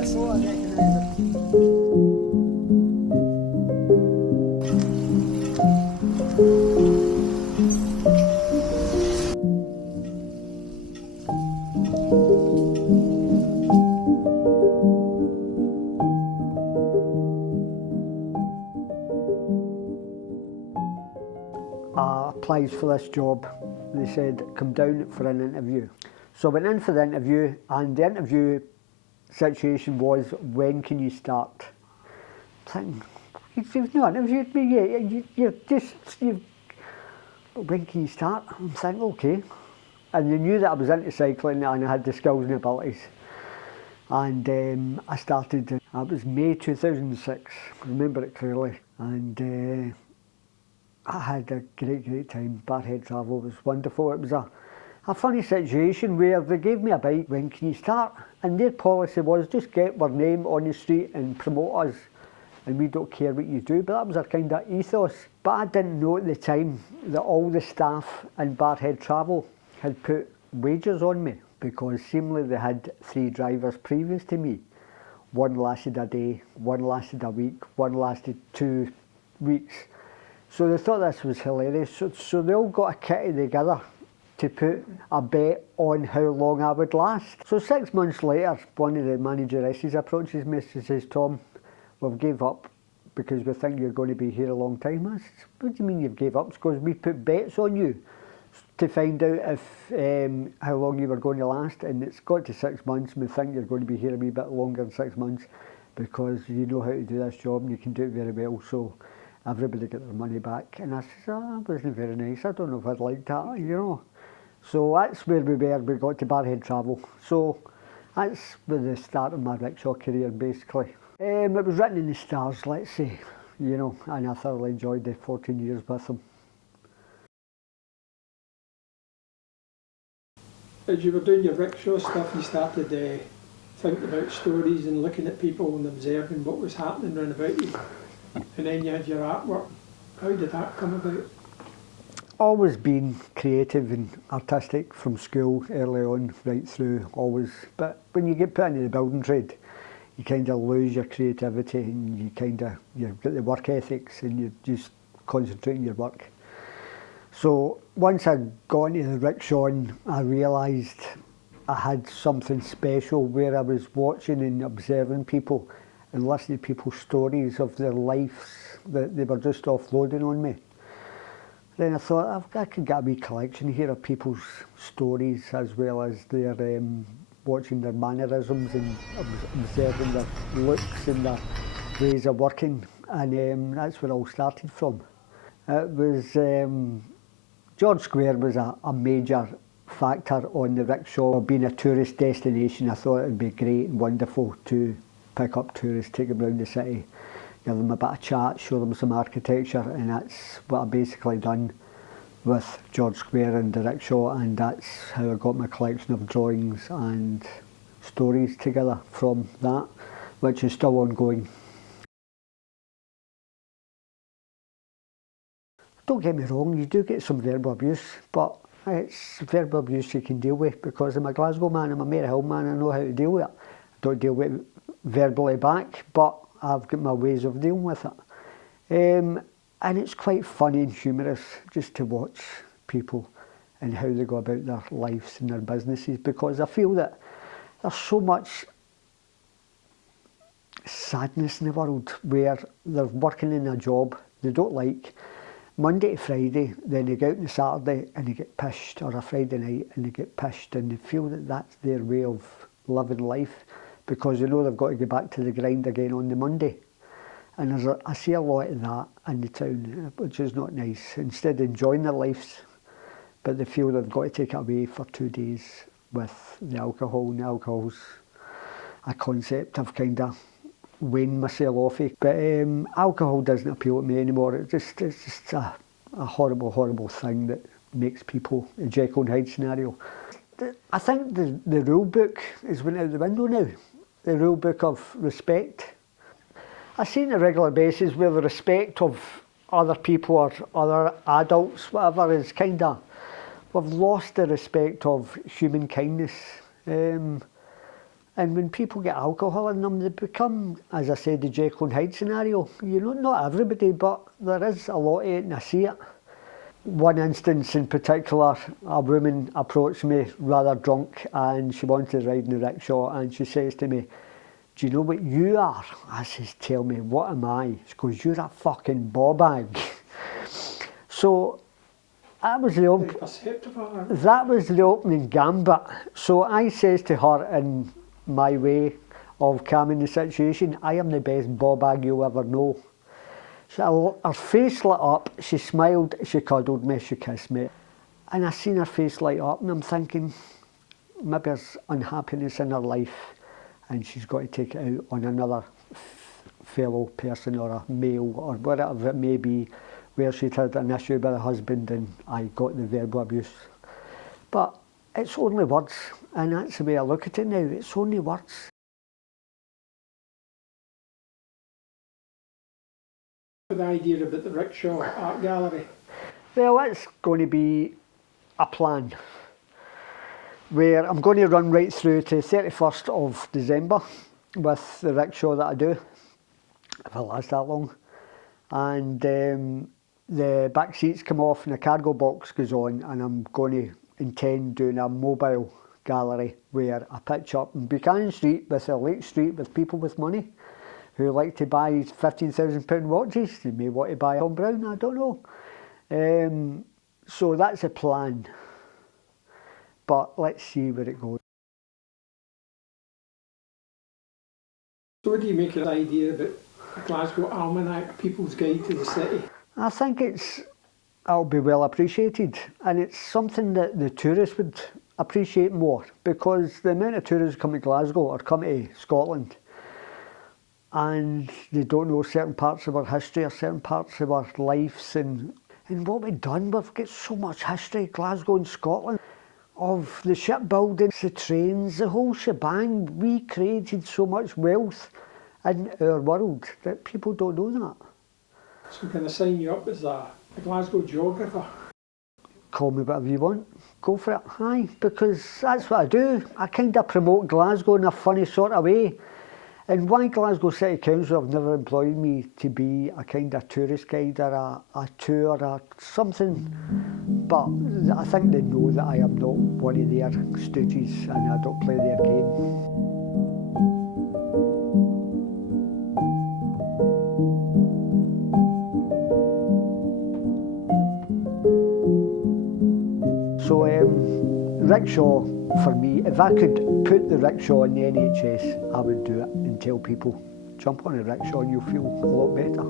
I saw it, I recognised it. I applied for this job. They said, come down for an interview. So I went in for the interview, and the interview situation was, when can you start? I'm thinking, you've not interviewed me yet. When can you start? I'm thinking, okay. And they knew that I was into cycling and I had the skills and abilities. And I started, it was May 2006, I remember it clearly. And I had a great time. Barhead travel was wonderful. It was a funny situation where they gave me a bike, when can you start? And their policy was, just get our name on the street and promote us, and we don't care what you do. But that was our kind of ethos. But I didn't know at the time that all the staff in Barhead Travel had put wages on me, because seemingly they had 3 drivers previous to me. One lasted a day, one lasted a week, one lasted 2 weeks. So they thought this was hilarious. So they all got a kitty together to put a bet on how long I would last. So 6 months later, one of the manageresses approaches me and says, Tom, we've gave up because we think you're going to be here a long time. I said, what do you mean you've gave up? It's because we put bets on you to find out if how long you were going to last, and it's got to 6 months. We think you're going to be here a wee bit longer than 6 months because you know how to do this job and you can do it very well. So everybody got their money back. And I said, that wasn't very nice. I don't know if I'd like that, you know. So that's where we were. We got to Barhead Travel. So that's where the start of my rickshaw career, basically. It was written in the stars, let's say, you know, and I thoroughly enjoyed the 14 years with them. As you were doing your rickshaw stuff, you started thinking about stories and looking at people and observing what was happening around about you. And then you had your artwork. How did that come about? Always been creative and artistic from school early on, right through, always. But when you get put into the building trade, you kind of lose your creativity, and you've got the work ethics, and you just concentrate on your work. So once I got into the rickshaw, I realised I had something special where I was watching and observing people and listening to people's stories of their lives that they were just offloading on me. Then I thought, I could get a wee collection here of people's stories, as well as their watching their mannerisms and observing their looks and their ways of working. And that's where it all started from. It was George Square was a major factor on the rickshaw. Being a tourist destination, I thought it would be great and wonderful to pick up tourists, take them around the city, give them a bit of chat, show them some architecture, and that's what I've basically done with George Square and the rickshaw, and that's how I got my collection of drawings and stories together from that, which is still ongoing. Don't get me wrong, you do get some verbal abuse, but it's verbal abuse you can deal with, because I'm a Glasgow man, I'm a Maryhill man, I know how to deal with it. I don't deal with it verbally back, but I've got my ways of dealing with it. And it's quite funny and humorous just to watch people and how they go about their lives and their businesses, because I feel that there's so much sadness in the world where they're working in a job they don't like, Monday to Friday, then they go out on a Saturday and they get pished, or a Friday night and they get pished, and they feel that that's their way of living life, because they know they've got to get back to the grind again on the Monday. And I see a lot of that in the town, which is not nice. Instead of enjoying their lives, but they feel they've got to take it away for 2 days with the alcohol, and the alcohol's a concept I've kind of weaned myself off of. But alcohol doesn't appeal to me anymore. It's just a horrible, horrible thing that makes people a Jekyll and Hyde scenario. I think the rule book is went out the window now. The rule book of respect. I see on a regular basis where the respect of other people or other adults, whatever, is kind of, we've lost the respect of human kindness. And And when people get alcohol in them, they become, as I said, the Jekyll and Hyde scenario. You know, not everybody, but there is a lot of it, and I see it. One instance in particular, a woman approached me rather drunk, and she wanted to ride in the rickshaw, and she says to me, "Do you know what you are?" I says, "Tell me, what am I?" She goes, "You're a fucking ball bag." So that was the opening gambit. So I says to her, in my way of calming the situation, "I am the best ball bag you'll ever know." So her face lit up, she smiled, she cuddled me, she kissed me. And I seen her face light up, and I'm thinking, maybe there's unhappiness in her life, and she's got to take it out on another fellow person, or a male, or whatever it may be, where she'd had an issue with her husband and I got the verbal abuse. But it's only words, and that's the way I look at it now. It's only words. The idea about the Rickshaw Art Gallery? Well, it's going to be a plan where I'm going to run right through to 31st of December with the rickshaw that I do, if it lasts that long. And the back seats come off and the cargo box goes on, and I'm going to intend doing a mobile gallery where I pitch up in Buchanan Street with a Lake Street with people with money who like to buy £15,000 watches. They may want to buy Tom Brown, I don't know. So that's a plan. But let's see where it goes. So what do you make of the idea about a Glasgow Almanac, a people's guide to the city? I think it'll be well appreciated, and it's something that the tourists would appreciate more, because the amount of tourists come to Glasgow or come to Scotland and they don't know certain parts of our history or certain parts of our lives, and what we've done, we've got so much history, Glasgow and Scotland, of the shipbuilding, the trains, the whole shebang. We created so much wealth in our world that people don't know that. So can I sign you up as a Glasgow geographer? Call me whatever you want, go for it, aye, because that's what I do. I kind of promote Glasgow in a funny sort of way. And why Glasgow City Council have never employed me to be a kind of tourist guide or a tour or something, but I think they know that I am not one of their stooges and I don't play their game. So rickshaw, for me, if I could put the rickshaw in the NHS, I would do it and tell people, jump on a rickshaw and you'll feel a lot better.